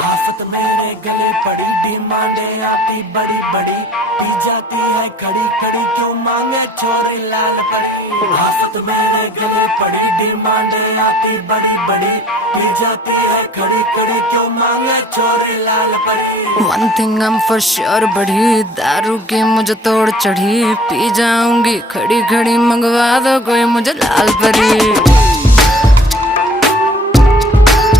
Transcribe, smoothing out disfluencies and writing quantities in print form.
आफत मेरे गले पड़ी, डिमांडे आती बड़ी बड़ी, पी जाती है खड़ी खड़ी, क्यों मांगे छोरी लाल परी। आफत मेरे गले पड़ी, डिमांडे आती बड़ी बड़ी, पी जाती है खड़ी खड़ी, क्यों मांगे छोरी लाल परी। One thing I'm for sure बढ़ी, दारू की मुझे तोड़ चढ़ी, पी जाऊंगी खड़ी खड़ी, मंगवा दो कोई मुझे लाल परी।